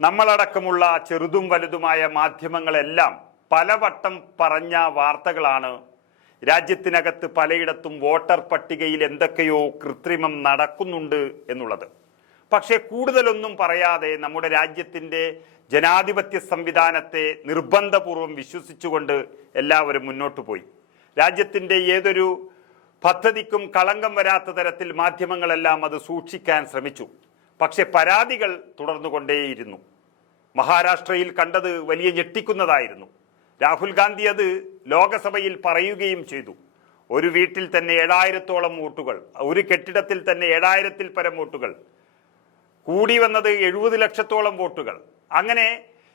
നമ്മളടക്കമുള്ള ചെറുതും വലുതുമായ മാധ്യമങ്ങളെല്ലാം പലവട്ടം പറഞ്ഞ വാർത്തകളാണ്. രാജ്യത്തിനകത്ത് പലയിടത്തും വോട്ടർ പട്ടികയിൽ എന്തൊക്കെയോ കൃത്രിമം നടക്കുന്നുണ്ട് എന്നുള്ളത്. പക്ഷേ കൂടുതലൊന്നും പറയാതെ നമ്മുടെ രാജ്യത്തിൻ്റെ ജനാധിപത്യ സംവിധാനത്തെ നിർബന്ധപൂർവം വിശ്വസിച്ചുകൊണ്ട് എല്ലാവരും മുന്നോട്ട് പോയി. രാജ്യത്തിൻ്റെ ഏതൊരു പദ്ധതിക്കും കളങ്കം വരാത്ത തരത്തിൽ മാധ്യമങ്ങളെല്ലാം അത് സൂക്ഷിക്കാൻ ശ്രമിച്ചു. പക്ഷെ പരാതികൾ തുടർന്നുകൊണ്ടേയിരുന്നു. മഹാരാഷ്ട്രയിൽ കണ്ടത് വലിയ ഞെട്ടിക്കുന്നതായിരുന്നു. രാഹുൽ ഗാന്ധി അത് ലോകസഭയിൽ പറയുകയും ചെയ്തു. ഒരു വീട്ടിൽ തന്നെ 7000-ഓളം വോട്ടുകൾ, ഒരു കെട്ടിടത്തിൽ തന്നെ 7000-ൽ പരം വോട്ടുകൾ, കൂടി വന്നത് 70 ലക്ഷത്തോളം വോട്ടുകൾ. അങ്ങനെ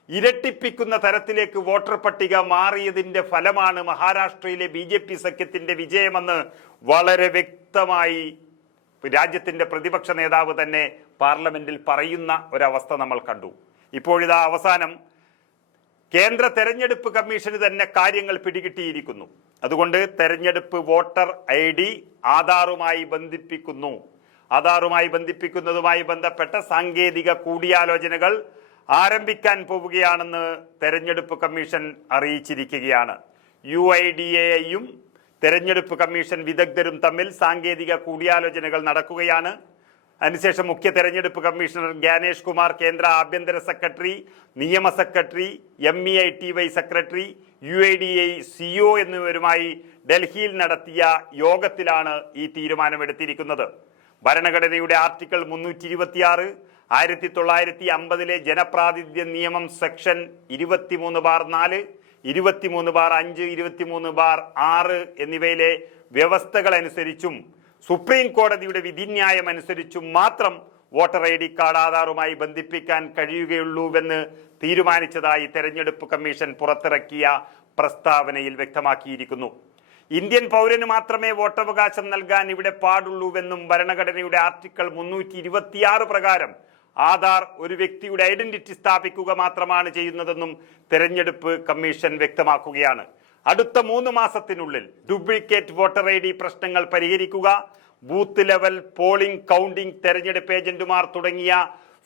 ഇരട്ടിപ്പിക്കുന്ന തരത്തിലേക്ക് വോട്ടർ പട്ടിക മാറിയതിൻ്റെ ഫലമാണ് മഹാരാഷ്ട്രയിലെ BJP സഖ്യത്തിൻ്റെ വിജയമെന്ന് വളരെ വ്യക്തമായി രാജ്യത്തിൻ്റെ പ്രതിപക്ഷ നേതാവ് തന്നെ പാർലമെന്റിൽ പറയുന്ന ഒരവസ്ഥ നമ്മൾ കണ്ടു. ഇപ്പോഴിതാ അവസാനം കേന്ദ്ര തെരഞ്ഞെടുപ്പ് കമ്മീഷന് തന്നെ കാര്യങ്ങൾ പിടികിട്ടിയിരിക്കുന്നു. അതുകൊണ്ട് തെരഞ്ഞെടുപ്പ് വോട്ടർ ID ആധാറുമായി ബന്ധിപ്പിക്കുന്നു. ആധാറുമായി ബന്ധിപ്പിക്കുന്നതുമായി ബന്ധപ്പെട്ട സാങ്കേതിക കൂടിയാലോചനകൾ ആരംഭിക്കാൻ പോവുകയാണെന്ന് തെരഞ്ഞെടുപ്പ് കമ്മീഷൻ അറിയിച്ചിരിക്കുകയാണ്. UIDAIയും തെരഞ്ഞെടുപ്പ് കമ്മീഷൻ വിദഗ്ധരും തമ്മിൽ സാങ്കേതിക കൂടിയാലോചനകൾ നടക്കുകയാണ്. അതിനുശേഷം മുഖ്യ തെരഞ്ഞെടുപ്പ് കമ്മീഷണർ ജ്ഞാനേഷ് കുമാർ, കേന്ദ്ര ആഭ്യന്തര സെക്രട്ടറി, നിയമ secretary, MEITY secretary, UIDAI CEO എന്നിവരുമായി ഡൽഹിയിൽ നടത്തിയ യോഗത്തിലാണ് ഈ തീരുമാനമെടുത്തിരിക്കുന്നത്. ഭരണഘടനയുടെ ആർട്ടിക്കിൾ 326, 1950 ജനപ്രാതിനിധ്യ നിയമം സെക്ഷൻ 23/4, 23/5, 23/6 എന്നിവയിലെ വ്യവസ്ഥകൾ അനുസരിച്ചും സുപ്രീം കോടതിയുടെ വിധിന്യായം അനുസരിച്ചും മാത്രം വോട്ടർ ID കാർഡ് ആധാറുമായി ബന്ധിപ്പിക്കാൻ കഴിയുകയുള്ളൂവെന്ന് തീരുമാനിച്ചതായി തെരഞ്ഞെടുപ്പ് കമ്മീഷൻ പുറത്തിറക്കിയ പ്രസ്താവനയിൽ വ്യക്തമാക്കിയിരിക്കുന്നു. ഇന്ത്യൻ പൗരന് മാത്രമേ വോട്ടവകാശം നൽകാൻ ഇവിടെ പാടുള്ളൂവെന്നും ഭരണഘടനയുടെ ആർട്ടിക്കിൾ 326 പ്രകാരം ആധാർ ഒരു വ്യക്തിയുടെ ഐഡന്റിറ്റി സ്ഥാപിക്കുക മാത്രമാണ് ചെയ്യുന്നതെന്നും തെരഞ്ഞെടുപ്പ് കമ്മീഷൻ വ്യക്തമാക്കുകയാണ്. അടുത്ത 3 മാസത്തിനുള്ളിൽ ഡ്യൂപ്ലിക്കേറ്റ് വോട്ടർ ID പ്രശ്നങ്ങൾ പരിഹരിക്കുക, ബൂത്ത് ലെവൽ പോളിംഗ്, കൗണ്ടിംഗ്, തെരഞ്ഞെടുപ്പ് ഏജന്റുമാർ തുടങ്ങിയ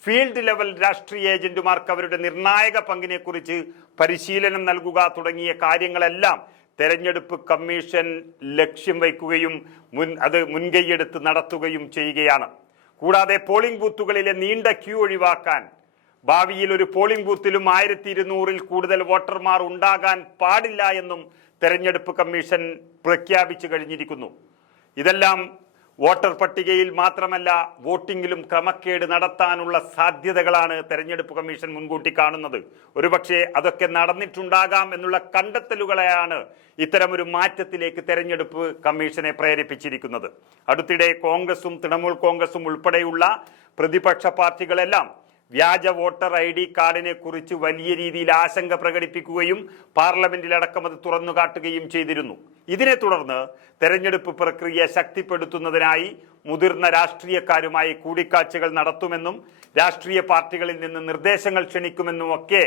ഫീൽഡ് ലെവൽ രാഷ്ട്രീയ ഏജന്റുമാർക്ക് അവരുടെ നിർണായക പങ്കിനെക്കുറിച്ച് പരിശീലനം നൽകുക തുടങ്ങിയ കാര്യങ്ങളെല്ലാം തെരഞ്ഞെടുപ്പ് കമ്മീഷൻ ലക്ഷ്യം വയ്ക്കുകയും അത് മുൻകൈയെടുത്ത് നടത്തുകയും ചെയ്യുകയാണ്. കൂടാതെ പോളിംഗ് ബൂത്തുകളിലെ നീണ്ട ക്യൂ ഒഴിവാക്കാൻ ഭാവിയിൽ ഒരു പോളിംഗ് ബൂത്തിലും 1200-ൽ കൂടുതൽ വോട്ടർമാർ ഉണ്ടാകാൻ പാടില്ല എന്നും തെരഞ്ഞെടുപ്പ് കമ്മീഷൻ പ്രഖ്യാപിച്ചു കഴിഞ്ഞിരിക്കുന്നു. ഇതെല്ലാം വോട്ടർ പട്ടികയിൽ മാത്രമല്ല വോട്ടിങ്ങിലും ക്രമക്കേട് നടത്താനുള്ള സാധ്യതകളാണ് തെരഞ്ഞെടുപ്പ് കമ്മീഷൻ മുൻകൂട്ടി കാണുന്നത്. ഒരുപക്ഷെ അതൊക്കെ നടന്നിട്ടുണ്ടാകാം എന്നുള്ള കണ്ടെത്തലുകളെയാണ് ഇത്തരമൊരു മാറ്റത്തിലേക്ക് തെരഞ്ഞെടുപ്പ് കമ്മീഷനെ പ്രേരിപ്പിച്ചിരിക്കുന്നത്. അടുത്തിടെ കോൺഗ്രസും തൃണമൂൽ കോൺഗ്രസും ഉൾപ്പെടെയുള്ള പ്രതിപക്ഷ പാർട്ടികളെല്ലാം വ്യാജ വോട്ടർ ID കാർഡിനെ കുറിച്ച് വലിയ രീതിയിൽ ആശങ്ക പ്രകടിപ്പിക്കുകയും പാർലമെന്റിലടക്കം അത് തുറന്നുകാട്ടുകയും ചെയ്തിരുന്നു. ഇതിനെ തുടർന്ന് തെരഞ്ഞെടുപ്പ് പ്രക്രിയ ശക്തിപ്പെടുത്തുന്നതിനായി മുതിർന്ന രാഷ്ട്രീയക്കാരുമായി കൂടിക്കാഴ്ചകൾ നടത്തുമെന്നും രാഷ്ട്രീയ പാർട്ടികളിൽ നിന്ന് നിർദ്ദേശങ്ങൾ ക്ഷണിക്കുമെന്നും ഒക്കെ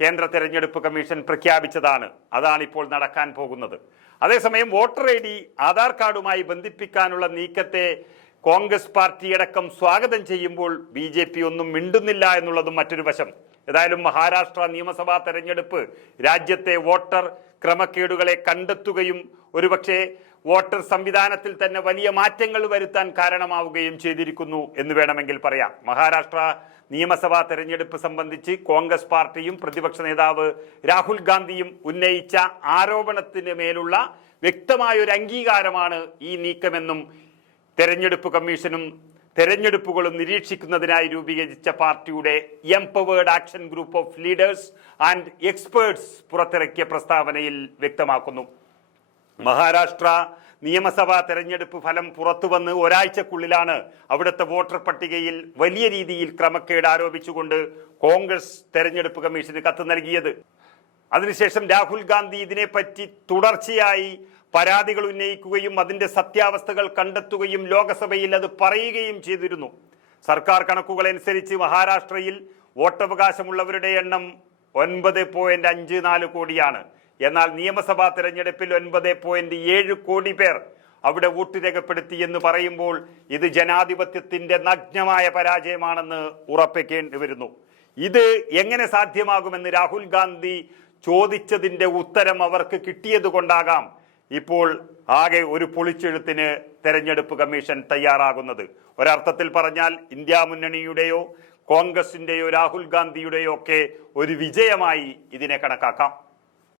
കേന്ദ്ര തെരഞ്ഞെടുപ്പ് കമ്മീഷൻ പ്രഖ്യാപിച്ചതാണ്. അതാണിപ്പോൾ നടക്കാൻ പോകുന്നത്. അതേസമയം വോട്ടർ ID ആധാർ കാർഡുമായി ബന്ധിപ്പിക്കാനുള്ള നീക്കത്തെ കോൺഗ്രസ് പാർട്ടിയടക്കം സ്വാഗതം ചെയ്യുമ്പോൾ BJP ഒന്നും മിണ്ടുന്നില്ല എന്നുള്ളതും മറ്റൊരു വശം. ഏതായാലും മഹാരാഷ്ട്ര നിയമസഭാ തെരഞ്ഞെടുപ്പ് രാജ്യത്തെ വോട്ടർ ക്രമക്കേടുകളെ കണ്ടെത്തുകയും ഒരുപക്ഷെ വോട്ടർ സംവിധാനത്തിൽ തന്നെ വലിയ മാറ്റങ്ങൾ വരുത്താൻ കാരണമാവുകയും ചെയ്തിരിക്കുന്നു എന്ന് വേണമെങ്കിൽ പറയാം. മഹാരാഷ്ട്ര നിയമസഭാ തെരഞ്ഞെടുപ്പ് സംബന്ധിച്ച് കോൺഗ്രസ് പാർട്ടിയും പ്രതിപക്ഷ നേതാവ് രാഹുൽ ഗാന്ധിയും ഉന്നയിച്ച ആരോപണത്തിന് മേലുള്ള വ്യക്തമായൊരു അംഗീകാരമാണ് ഈ നീക്കമെന്നും തെരഞ്ഞെടുപ്പ് കമ്മീഷനും തെരഞ്ഞെടുപ്പുകളും നിരീക്ഷിക്കുന്നതിനായി രൂപീകരിച്ച പാർട്ടിയുടെ empowered action group of leaders and experts പുറത്തിറക്കിയ പ്രസ്താവനയിൽ വ്യക്തമാക്കുന്നു. മഹാരാഷ്ട്ര നിയമസഭാ തെരഞ്ഞെടുപ്പ് ഫലം പുറത്തുവന്ന് ഒരാഴ്ചക്കുള്ളിലാണ് അവിടുത്തെ വോട്ടർ പട്ടികയിൽ വലിയ രീതിയിൽ ക്രമക്കേട് ആരോപിച്ചുകൊണ്ട് കോൺഗ്രസ് തെരഞ്ഞെടുപ്പ് കമ്മീഷന് കത്ത് നൽകിയത്. അതിനുശേഷം രാഹുൽ ഗാന്ധി ഇതിനെപ്പറ്റി തുടർച്ചയായി പരാതികൾ ഉന്നയിക്കുകയും അതിൻ്റെ സത്യാവസ്ഥകൾ കണ്ടെത്തുകയും ലോകസഭയിൽ അത് പറയുകയും ചെയ്തിരുന്നു. സർക്കാർ കണക്കുകളനുസരിച്ച് മഹാരാഷ്ട്രയിൽ വോട്ടവകാശമുള്ളവരുടെ എണ്ണം 9.54 കോടിയാണ്. എന്നാൽ നിയമസഭാ തെരഞ്ഞെടുപ്പിൽ 9.7 കോടി പേർ അവിടെ വോട്ട് രേഖപ്പെടുത്തി എന്ന് പറയുമ്പോൾ ഇത് ജനാധിപത്യത്തിന്റെ നഗ്നമായ പരാജയമാണെന്ന് ഉറപ്പിക്കേണ്ടി വരുന്നു. ഇത് എങ്ങനെ സാധ്യമാകുമെന്ന് രാഹുൽ ഗാന്ധി ചോദിച്ചതിന്റെ ഉത്തരം അവർക്ക് കിട്ടിയത് കൊണ്ടാകാം ഇപ്പോൾ ആകെ ഒരു പൊളിച്ചെഴുത്തിന് തെരഞ്ഞെടുപ്പ് കമ്മീഷൻ തയ്യാറാകുന്നത്. ഒരർത്ഥത്തിൽ പറഞ്ഞാൽ ഇന്ത്യ മുന്നണിയുടെയോ കോൺഗ്രസിന്റെയോ രാഹുൽ ഗാന്ധിയുടെയോ ഒക്കെ ഒരു വിജയമായി ഇതിനെ കണക്കാക്കാം.